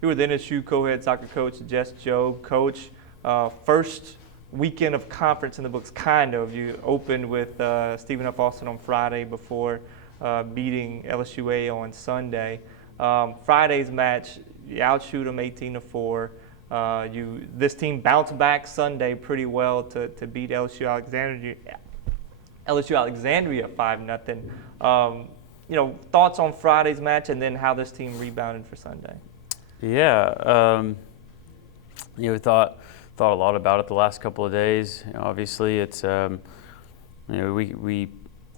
Here with NSU co-head soccer coach Jess Jobe. Coach, first weekend of conference in the books, kind of. You opened with Stephen F. Austin on Friday before beating LSUA on Sunday. Friday's match, you outshoot them 18-4. This team bounced back Sunday pretty well to beat LSU Alexandria 5-0. Thoughts on Friday's match and then how this team rebounded for Sunday. Yeah, we thought a lot about it the last couple of days. Obviously, it's we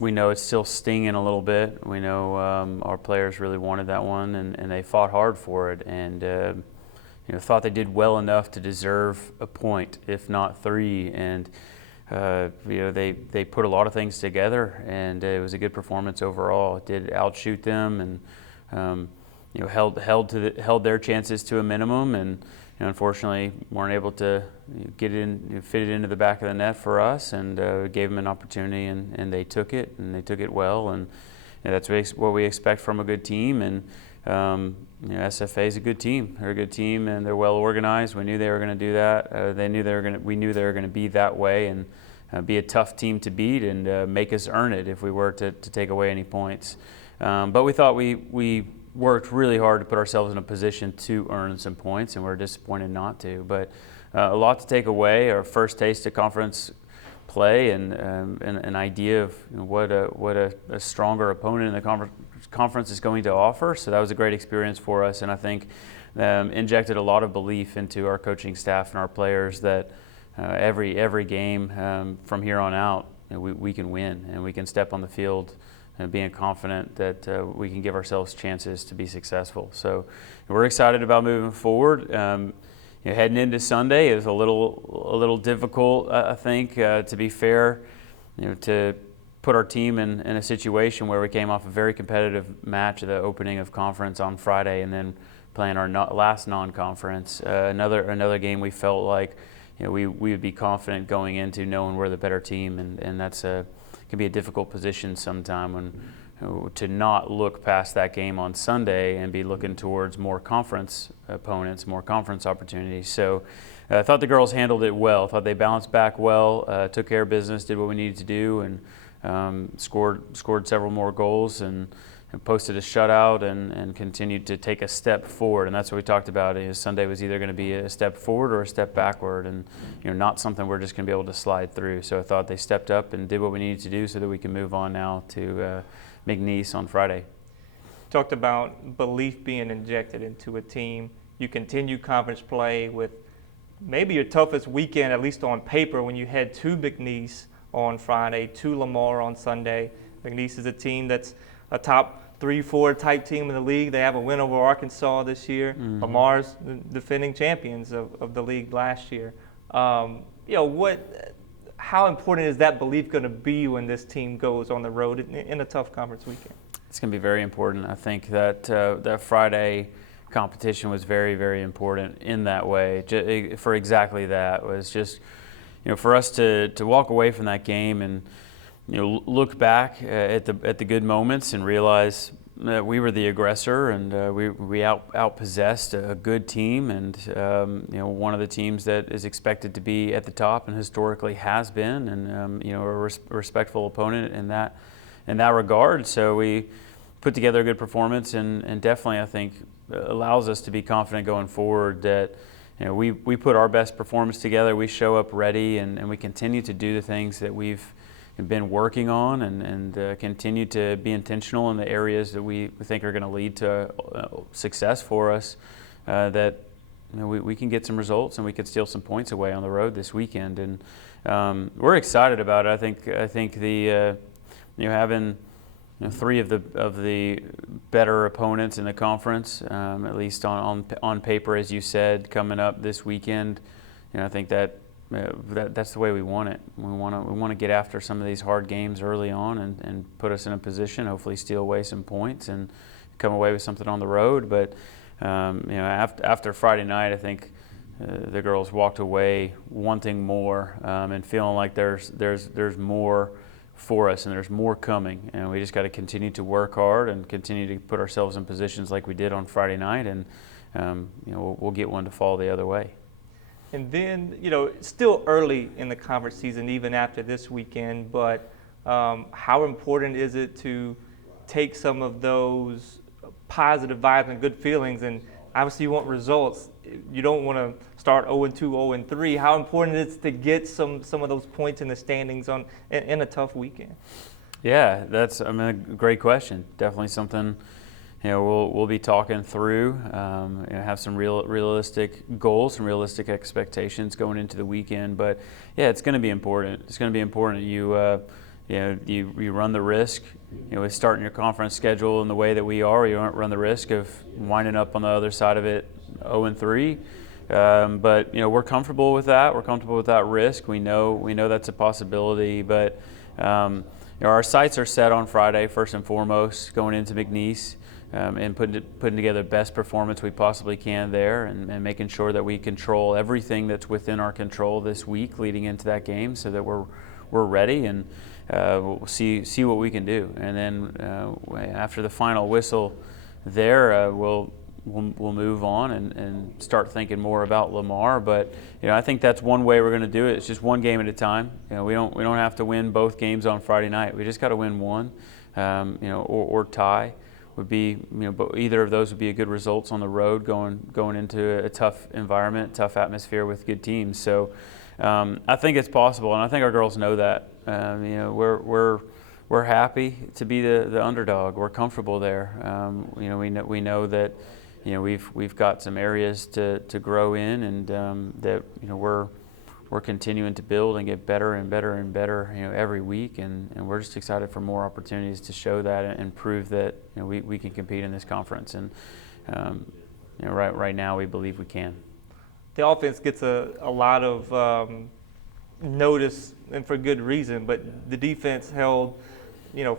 know it's still stinging a little bit. We know our players really wanted that one, and they fought hard for it, and thought they did well enough to deserve a point, if not three. And they put a lot of things together, and it was a good performance overall. It did outshoot them, and held their chances to a minimum, and unfortunately weren't able to get in, fit it into the back of the net for us, and gave them an opportunity, and they took it, and they took it well, and that's what we expect from a good team. And SFA is a good team. They're a good team, and they're well organized. We knew they were going to do that. We knew they were going to be that way, and be a tough team to beat, and make us earn it if we were to take away any points. But we thought we worked really hard to put ourselves in a position to earn some points, and we're disappointed not to. But a lot to take away. Our first taste of conference play, and an idea of what a stronger opponent in the conference is going to offer. So that was a great experience for us, and I think injected a lot of belief into our coaching staff and our players that every game from here on out we can win, and we can step on the field and being confident that we can give ourselves chances to be successful. So we're excited about moving forward. Heading into Sunday is a little difficult, I think, to be fair, to put our team in a situation where we came off a very competitive match at the opening of conference on Friday, and then playing our last non-conference. Another game we felt like we would be confident going into, knowing we're the better team, and that's can be a difficult position sometime when to not look past that game on Sunday and be looking towards more conference opponents, more conference opportunities. So I thought the girls handled it well. I thought they bounced back well, took care of business, did what we needed to do, and scored several more goals, and posted a shutout, and continued to take a step forward. And that's what we talked about. Sunday was either going to be a step forward or a step backward, and not something we're just going to be able to slide through. So I thought they stepped up and did what we needed to do so that we can move on now to McNeese on Friday. Talked about belief being injected into a team. You continue conference play with maybe your toughest weekend, at least on paper, when you head to McNeese on Friday, to Lamar on Sunday. McNeese is a team that's a top 3-4 type team in the league. They have a win over Arkansas this year. Mm-hmm. Lamar's the defending champions of the league last year. How important is that belief going to be when this team goes on the road in a tough conference weekend? It's going to be very important. I think that that Friday competition was very, very important in that way. For exactly that, it was just for us to walk away from that game and look back at the good moments and realize that we were the aggressor, and we outpossessed a good team, and one of the teams that is expected to be at the top and historically has been, and a respectful opponent in that regard. So we put together a good performance, and definitely I think allows us to be confident going forward that we put our best performance together. We show up ready, and we continue to do the things that we've been working on, and continue to be intentional in the areas that we think are going to lead to success for us, that we can get some results and we can steal some points away on the road this weekend. And we're excited about it. I think the having three of the better opponents in the conference, at least on paper, as you said, coming up this weekend, I think that's the way we want it. We want to get after some of these hard games early on, and put us in a position, hopefully steal away some points and come away with something on the road. But after Friday night, I think the girls walked away wanting more, and feeling like there's more for us, and there's more coming, and we just got to continue to work hard and continue to put ourselves in positions like we did on Friday night, and we'll get one to fall the other way. And then, it's still early in the conference season, even after this weekend, but how important is it to take some of those positive vibes and good feelings, and obviously you want results. You don't want to start 0-2, 0-3. How important is it to get some of those points in the standings in a tough weekend? Yeah, that's a great question. Definitely something we'll be talking through. Have some realistic goals, some realistic expectations going into the weekend. But yeah, it's going to be important. It's going to be important. You run the risk. With starting your conference schedule in the way that we are, you don't run the risk of winding up on the other side of it 0-3. But we're comfortable with that. We're comfortable with that risk. We know that's a possibility. But our sights are set on Friday first and foremost, going into McNeese. And putting together the best performance we possibly can there, and making sure that we control everything that's within our control this week leading into that game, so that we're ready, and we'll see what we can do. And then after the final whistle, there we'll move on and start thinking more about Lamar. But I think that's one way we're going to do it. It's just one game at a time. We don't have to win both games on Friday night. We just got to win one, or tie. Would be, but either of those would be a good results on the road going into a tough environment, tough atmosphere with good teams. So I think it's possible, and I think our girls know that. We're happy to be the underdog. We're comfortable there. We know that we've got some areas to grow in, and that we're continuing to build and get better and better and better, every week, and we're just excited for more opportunities to show that and prove that we can compete in this conference. And right now we believe we can. The offense gets a lot of notice, and for good reason, but the defense held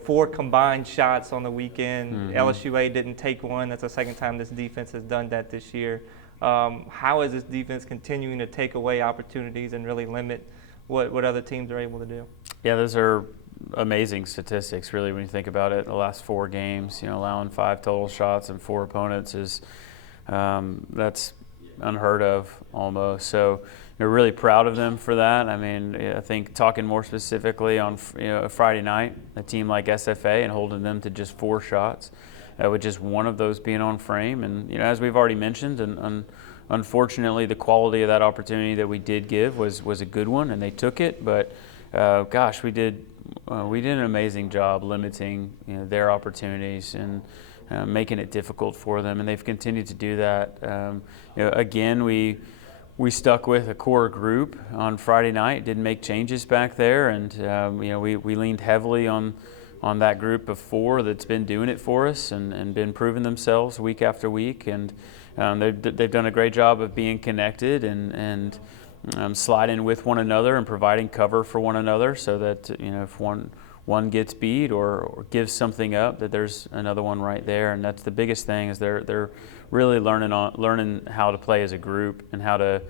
4 combined shots on the weekend. Mm-hmm. LSUA didn't take one. That's the second time this defense has done that this year. How is this defense continuing to take away opportunities and really limit what other teams are able to do? Yeah, those are amazing statistics, really, when you think about it. The last 4 games, allowing 5 total shots and 4 opponents is that's unheard of almost. So we're really proud of them for that. I think talking more specifically on a Friday night, a team like SFA, and holding them to just 4 shots. With just one of those being on frame. And as we've already mentioned, and unfortunately the quality of that opportunity that we did give was a good one, and they took it. But we did an amazing job limiting their opportunities and making it difficult for them, and they've continued to do that. Again, we stuck with a core group on Friday night, didn't make changes back there, and we leaned heavily on that group of 4 that's been doing it for us and been proving themselves week after week. And they've done a great job of being connected and sliding with one another and providing cover for one another, so that if one gets beat or gives something up, that there's another one right there. And that's the biggest thing, is they're really learning how to play as a group, and how to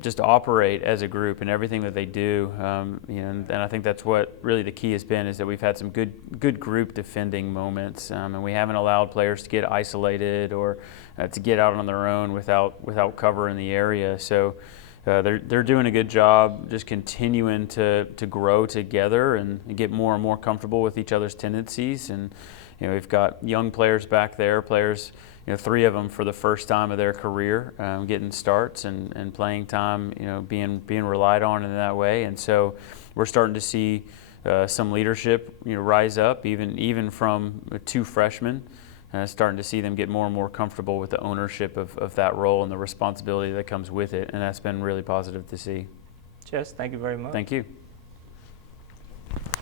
just operate as a group in everything that they do. And I think that's what really the key has been, is that we've had some good group defending moments, and we haven't allowed players to get isolated or to get out on their own without cover in the area. So they're doing a good job just continuing to grow together and get more and more comfortable with each other's tendencies. And we've got young players back there, 3 of them for the first time of their career, getting starts and playing time, being relied on in that way. And so we're starting to see some leadership, rise up, even from 2 freshmen, starting to see them get more and more comfortable with the ownership of that role and the responsibility that comes with it. And that's been really positive to see. Jess, thank you very much. Thank you.